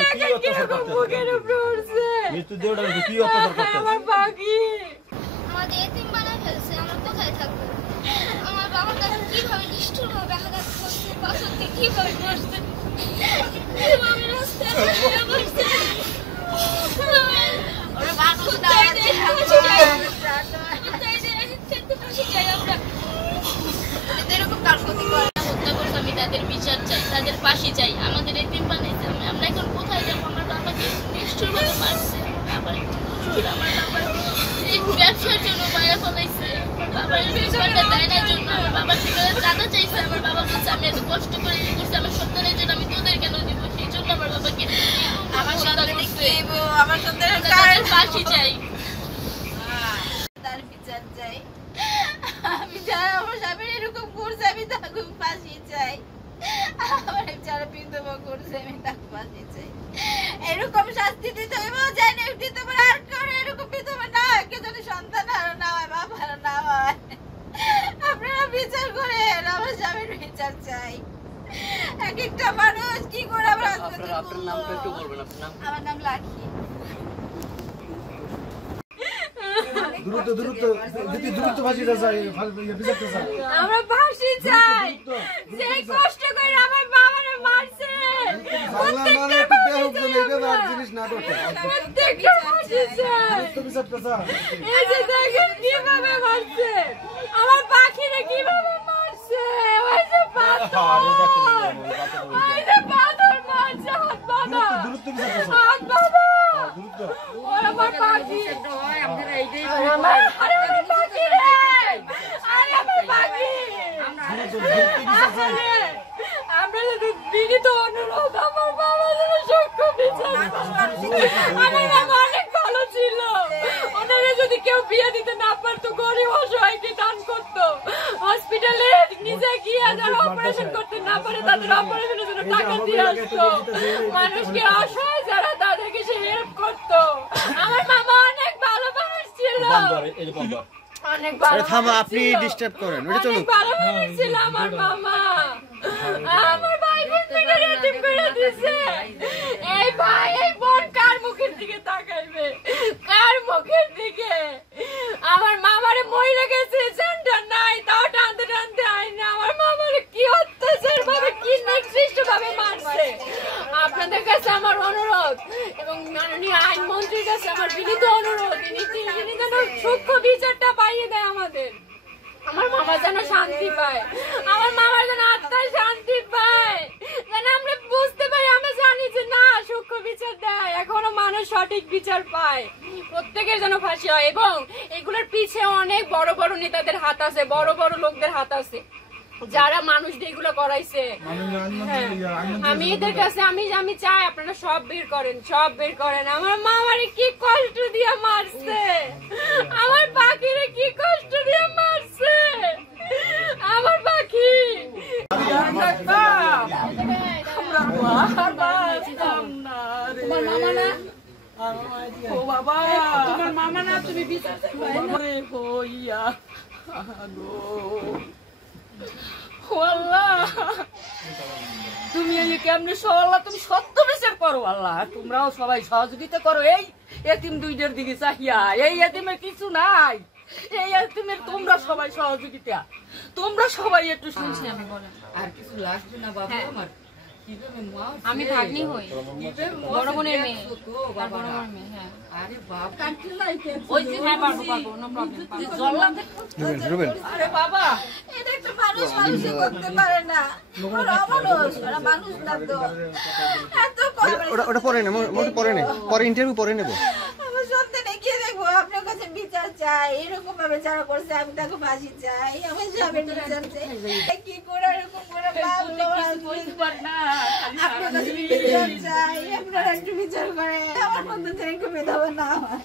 দেখেন কিরকম বুকের উপরে উঠছে। মৃত্যু দেহটা কি অত্যাচার করতেছে? আমার পাখি আমাদের এতিম বানায় ফেলছে, আমরা কোথায় থাকবো? আমার বাবার কাছে কিভাবে নিষ্ঠুরভাবে আঘাত করছে, পাথরকে কিভাবে মারছে, কিভাবে রাস্তায় ফেলে মারছে। ওরা মানুষ না, এরকম কার ক্ষতি করে হত্যা করছে, আমি তাদের বিচার চাই, তাদের ফাঁসি চাই। আমাদের এতিম বানাইছে, আমরা এখন কোথায় যাবো? আমার বাবাকে নিষ্ঠুরভাবে মারছে, আমার বাবা এই ব্যবসার জন্য মায়া ফলাইছে, বাবার বিচারটা দেয় না জন্য আমার বাবার থেকে চাঁদা চাইছে। আমার বাবা বলছে আমি এত কষ্ট করে করছি আমার সন্তানের জন্য, আমি তোদের কেন দিব? সেই জন্য আমার বাবাকে আমার সন্তানের ফাঁসি চাই, তার বিচার চাই। আমি যারা আমার স্বামীর এরকম করছে আমি তাকে ফাঁসি চাই। আমার যারা বিধবা করছে আমি তাকে ফাঁসি চাই। এরকম শাস্তি দিতে হইব জানি দিতে পারে আর কারো এরকম বিধবা না হয়, কেউ যদি সন্তান আরো না হয়, বাপ আরো না হয়। আপনারা বিচার করেন, আমার স্বামীর বিচার চাই। এক একটা মানুষ কি করে আমরা আপনার নামটা একটু বলবেন? আপনার নাম? আমার নাম লাকি। দ্রুত ফাঁসিটা চাই, বিচারটা চাই। আমরা ফাঁসি চাই। যে কষ্ট করে আমার বাবারে মারছে প্রত্যেকটা জিনিস না করতে ফাঁসি চাই। এই যে দেখেন কিভাবে মারছে আমার পাখিরে, কিভাবে মারছে। ওই যে পাথর, ওই যে পাথর মারছে, হাত বাঁধা, হাত বাঁধা। ওর আমার পাখি, আমার পাখি রে, আরে আমার পাখি। আমরা যদি বিনীত অনুরোধ, আমার বাবা যেন সূক্ষ্ম বিচার। আমার বাবা অনেক ভালো ছিল, ওনারা যদি কেউ বিয়ে দিতে না পারতো, গরিব অসহায়কে দান করতো। হসপিটালে নিজে গিয়ে যারা অপারেশন করতে না পারে তাদের অপারেশনের জন্য টাকা দিয়ে আসতো। মানুষকে অসহায় যারা তাদেরকে সে হেল্প করতো। আমার মামা অনেক ভালো মানুষ ছিল, অনেক ভালো। আপনি ডিস্টার্ব করেন, অনেক ভালো মানুষ ছিল আমার মামা। আমার ভাই বোন মিলে এতিম করে দিছে। এই ভাই এই বোন কার মুখের দিকে তাকাইবে? কার মুখের দিকে? আমার মামারে মইরা গেছে, সেন্টার নাই, তাও টানতে টানতে আইনা আমার মামারে কি অত্যাচার ভাবে, কি নিকৃষ্ট ভাবে মারছে। আপনাদের কাছে আমার অনুরোধ এবং মাননীয় আইনমন্ত্রীর কাছে আমার বিনীত অনুরোধ, তিনি যেন সূক্ষ্ম বিচারটা পাইয়ে দেয় আমাদের। আমার মামা যেন শান্তি পায়, আমার মামার যেন আত্মায় শান্তি পায়, যেন আমরা বুঝতে পারি, আমরা জানি যে না সূক্ষ্ম বিচার দেয়, এখনো মানুষ সঠিক বিচার পায়। প্রত্যেকের যেন ফাঁসি হয় এবং এগুলোর পিছে অনেক বড় বড় নেতাদের হাত আছে, বড় বড় লোকদের হাত আছে যারা মানুষ এগুলো করাইছে। আমি এদের কাছে আমি চাই আপনারা সব বের করেন, সব বের করেন। আমার মামারে কি কষ্ট দিয়ে মারছে, আমার পাখিরে কি কষ্ট দিয়ে মারছে, আমার পাখি। তোমার মামা না? ও বাবা, তোমার মামা না? তুমি বিচার হইয়া তুমি কেমনি আল্লাহ, তুমি সত্য বিচার করো আল্লাহ। তোমরাও সবাই সহযোগিতা করো এই এতিম দুইটার দিকে চাহিয়া। এই এতিমের কিছু নাই, এই এতিমের তোমরা সবাই সহযোগিতা, তোমরা সবাই একটু শুনছি। আমি বলেন আর কিছু লাগবে না বাবা আমার? আমি ভাগ্নি হই, বড় বোনের মেয়ে। হ্যাঁ, আরে বাপ ওই যে হ্যাঁ পারবো পারবো, নো প্রবলেম। আরে বাবা, এটা একটা মানুষ মানুষই করতে পারে না, ওরা অমানুষ, ওরা মানুষ না তো। এত ওটা পরে না, মোট পরে না, পরে ইন্টারভিউ পরে নেব। আমার সন্তানে কি দেখবো? আপনার কাছে বিচার চাই, এরকম ভাবে যারা করছে আমি তাকে ফাঁসি চাই, আমার স্বামীর বিচার চাই। কি করে এরকম করে আপনার কাছে বিচার চাই, আপনারা একটু বিচার করে আমার মধ্যে থেকে বিধবা না হয়।